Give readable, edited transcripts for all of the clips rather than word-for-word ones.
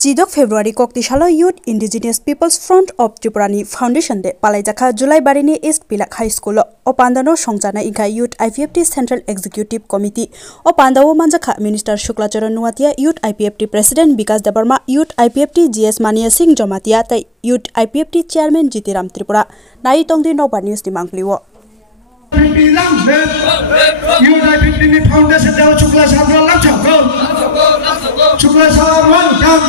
14 February Koktishala Youth Indigenous Peoples Front of Tripurani Foundation de Palaijakha July Barini East Pilak High School Opandano Songjana Inka Youth IPFT Central Executive Committee Opandawo Manjakha Minister Shuklacharan Nuatia Youth IPFT President Bikas Debarma Youth IPFT GS Mania Singh Jomatia Tai Youth IPFT Chairman Jitiram Tripura Nai Tongdi Nova News di Mangliwo Youth IPFT Foundation de Chukla Sabra Lachako Chukla Sabra welcome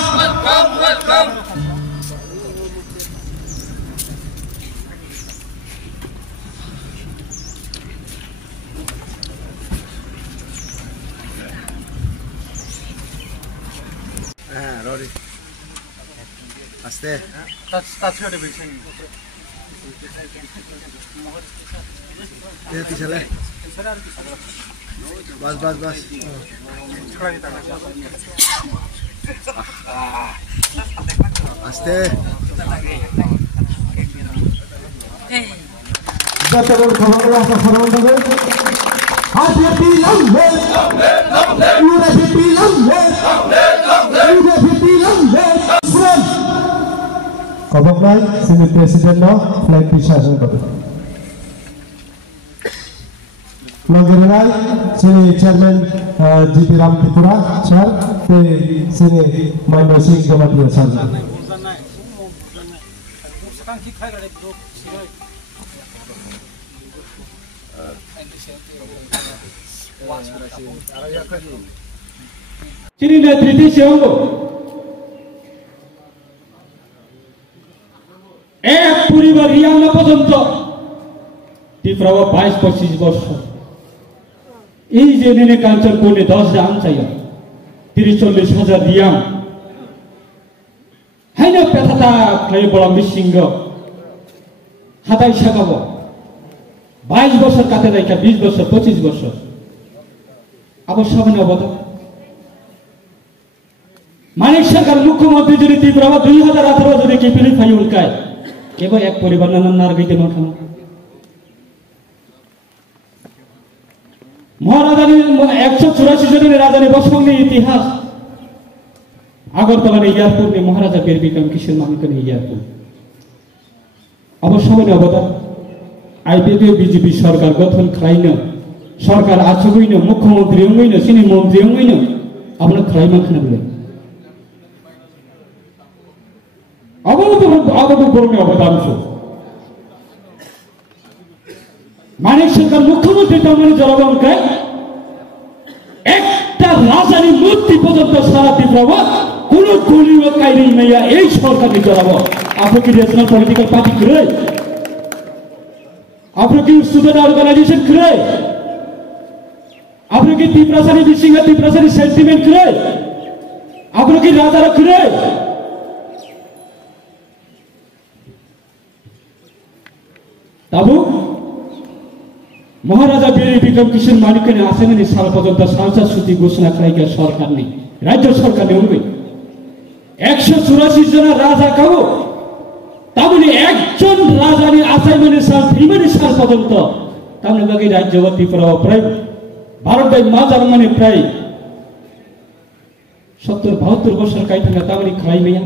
Rory. Aste. That's your division. Ya pisale. Bas. Aste. Jatuh kawan rasa kawan dulu. Hati bilang udah bilang friend. Kawan sini presiden no flag pisah sahaja. Mengenai sini chairman Jitiram Tripura sir, sini Mano Singh Jomatia sir. Sini netriti siapa? পরিবার রিয়াং না পর্যন্ত ত্রিপুরা 22-25 বছর এই যে দিনে কাঞ্চন কোণে 10 দাম চাই 30-40 হাজার রিয়াং হাইনা পেথাতা খাই বড় মিসিংগ হাতাই সাগাবো 22 বছর কাতে রাখা 20 বছর 25 বছর আবার সবাই অবদা মানিক সরকার মুখ্যমন্ত্রী যদি ত্রিপুরা 2018 যদি কেপিলি ফাই উনকায় কেবল এক পরিবার নানার গইতে মাথা মহারাজানী 184 জনের রাজধানী বসঙ্গে ইতিহাস আগরতলা এয়ারপোর্ট নে মহারাজা বীর বিক্রম কিশোর মানিকন এয়ারপোর্ট অবশ্যই অবদান আইপিএফটি বিজেপি সরকার গঠন খাইনা সরকার আছগইনা মুখ্যমন্ত্রী হইনা সিনি মন্ত্রী হইনা আপনা খাইমা খানা বলে অবদান মানিক সরকার মুখ্যমন্ত্রী তেমনি জনগণকে একটা রাজধানী মূর্তি পর্যন্ত সারা ত্রিপুরা কোন দলীয় কায়রি মাইয়া এই সরকারকে জড়াবো আপনি কি ন্যাশনাল পলিটিক্যাল পার্টি করে আপনি কি স্টুডেন্ট অর্গানাইজেশন করে আপনি কি ত্রিপুরাসানি বিশিং ত্রিপুরাসানি সেন্টিমেন্ট করে আপনি কি রাজারা করে তাবু মহারাজা বীর বিক্রম কিশোর মানিকের আসেনি সাল পর্যন্ত সংসদ সূচি ঘোষণা করাইয়া সরকার নেই রাজ্য সরকার নেই 184 জনের রাজা কাবু তাহলে একজন রাজানি আসাইমানের সাল ফিমানের সাল পর্যন্ত তাহলে বাকি রাজ্য ত্রিপুরা প্রায় ভারতের মাজার মানে প্রায় 70-72 বছর কাইথাঙ্গা তাহলে খাই মেয়া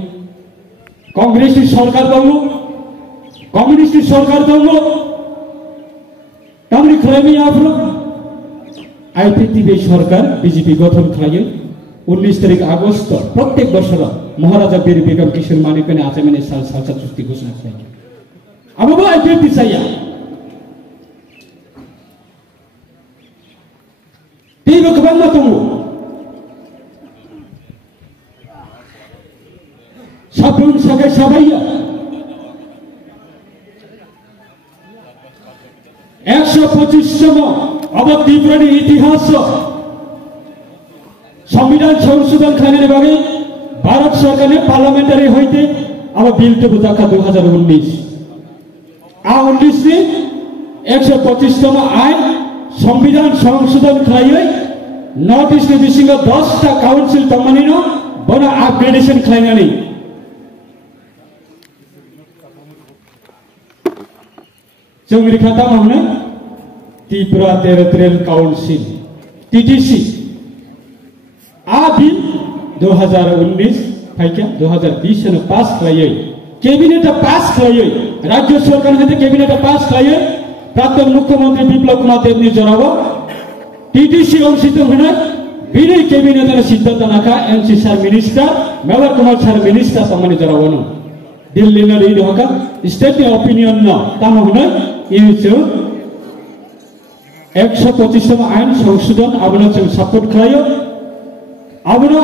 কংগ্রেসের সরকার দল কমিউনিস্ট সরকার দল তাহলে খাই মেয়া আপনি আইপিএফটি সরকার বিজেপি গঠন খাইয়ে 19 তারিখ আগস্ট প্রত্যেক বছর মহারাজা বীর বিক্রম কিশোর মানিকনে আসামের সাল সংসদ চুক্তি ঘোষণা খাই আবু আইপিএফটি চাইয়া টিভি কবান না তুমি সাবুন সবাই সবাইয়া 125তম অবধ ত্রিপুরার ইতিহাস সংবিধান সংশোধন খানের ভাগে ভারত সরকারের পার্লামেন্টারি হইতে আবার বিল টেবু দেখা 2019 নে 125তম আইন সংবিধান সংশোধন খাইয়ে নর্থ ইস্ট বিশিং 10টা কাউন্সিল তমানিন বড় আপগ্রেডেশন খাইনানি जोंनि खाता माने त्रिपुरा टेरिटोरियल काउंसिल TTC आ बिल 2019 फाइका 2020 सन पास खालायै कैबिनेट पास खालायै राज्य सरकार हते कैबिनेट पास खालायै प्राक्तन मुख्यमंत्री बिप्लब कुमार देवनी जराव टीटीसी अंशित हुने बिनै कैबिनेट सिद्धान्त नाखा एमसी सार मिनिस्टर मेवर कुमार सार मिनिस्टर सम्मानित जरावनो दिल्ली न रि होका स्टेट ओपिनियन न ताम हुने इयो 125 आयन संशोधन आबनो जों सपोर्ट खालायो आबनो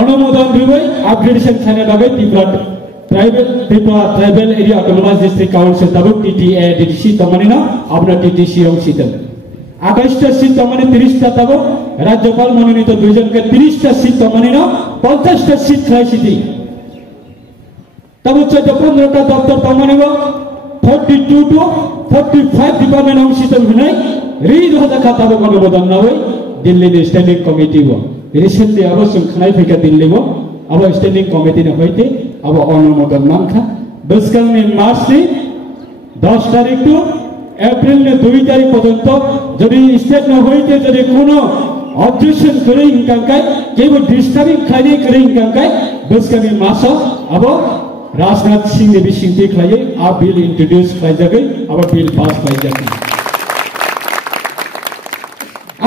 अनुमोदन रिबै अपग्रेडेशन खाने बागै tribal area autonomous district council तब टीटीए डीटीसी तमनिना आबनो टीटीसी अंशितन 28 टा सीट तमनि 30 टा तब राज्यपाल मनोनीत 2 जन के 30 टा सीट तमनिना 50 टा सीट खाइसिति तब 14-15 टा दफ्तर तमनिबो 42 to 45 डिपार्टमेंट अंशितन हुने रिद होदा खाताबो अनुमोदन नवै दिल्ली स्टैंडिंग कमिटी वो रिसेंटली अब जों खानाय फैका दिल्ली वो अब स्टैंडिंग कमिटी ने होइते अब अनुमोदन मानखा बसकालनि मार्च नि 10 तारिख टू एप्रिल ने 2 तारिख पर्यंत जदि स्टेट न होइते जदि कोनो ऑब्जेक्शन करे इनकांकाय केबो डिस्टर्बिंग खाइने करे इनकांकाय बसकालनि मार्च अब राजनाथ सिंह ने बिसिंति खाइए आ बिल इंट्रोड्यूस खाइ जागै अब बिल पास खाइ जागै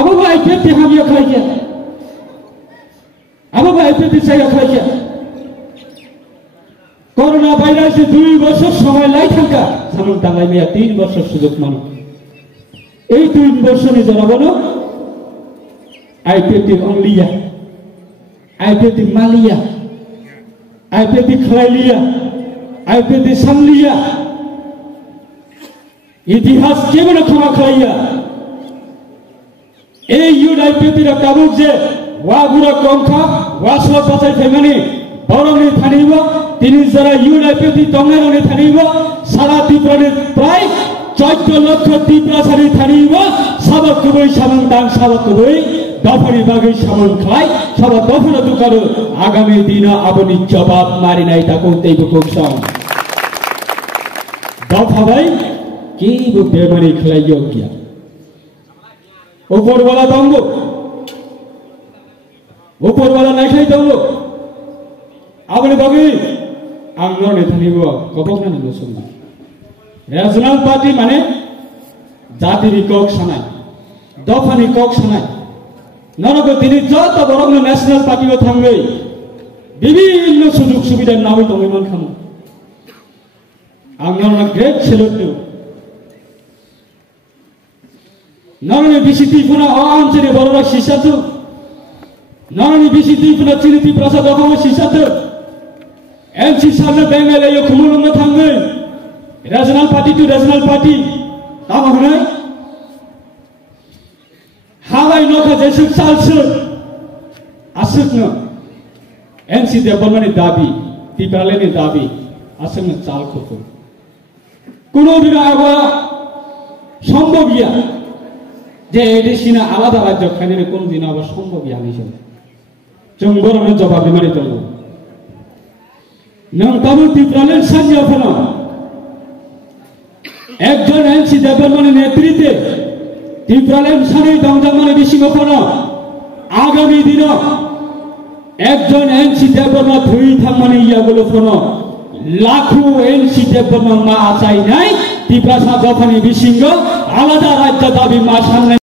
अब भाई पेट हम ये खाइ के अब भाई पेट से खाइ के कोरोना भाइरस से 2 वर्ष समय लाई थांका सामन तांगाय मेया 3 वर्ष सुजुग मानो এই 3 वर्ष नि जराबनो आईपीटी अंगलिया आईपीटी मालिया आईपीटी खलाइलिया आईपीटी संलिया इतिहास केबो खमा खलाइया এই ইউড আইপীটি র কাবুক যে ওয়াগুরা কমখা ওয়াসল পাচাই ফেমানি বরংনি থানিব তিনি যারা ইউড আইপীটি তংনারনি থানিব সারা ত্রিপুরার প্রায় 14 লক্ষ ত্রিপুরাসারি থানিব সাবকবই সামন্তাং সাবকবই দফারি বাগৈ সামন খাই সব দফার দুকার আগামী দিন আপনি জবাব মারি নাই তাকো তেইব কোকসং দফা ভাই কেইব বেমানি খলাইयो গিয়া ऊपर वाला नायखाय दंगो आबनि बागै आं नरने थानिबो गबगना नंगो समना रिजनल पार्टी माने जातिनि कक सानाय दफानि कक सानाय नरगो दिनै जत बरंनो नेशनल पार्टीआव थांगै विभिन्न सुजुग सुबिदा नावै दंमोन खामो आं नरना ग्रेट सेल्यूट टु नरने बिसिति पुना आमचेने बररा सिसाथु नरने बिसिति पुना चिनिति प्रसाद दखौ सिसाथु एमसी सामने बेंगले यो खुमुलुंग थांगै regional party to regional party ताम हनै हावाय नखा जेसु सालसु आसुकनो एमसी देबरमानि दाबी तिप्रालेनि दाबी आसुकनो चालखौ कोनो दिन आबा सम्भव गैया যে এডিসিনা আলাদা রাজ্য খাইনে কোন দিন আবার সম্ভব জানিছেন जों बरनो जवाब बिमारि दङ नों ताबु ত্রিপুরালের সাঞ্জাফনা একজন এনসি দেববর্মন নেতৃত্বে ত্রিপুরালের সানি দংজামানে বিসিংহফনা আগামী দিন একজন এনসি দেববর্মন ধুই থামমানে ইয়াগুলো ফনা লাখো এনসি দেববর্মন মা আচাই নাই ত্রিপুরা দফানি বিসিংহ আলাদা রাজ্য দাবি মা সামনে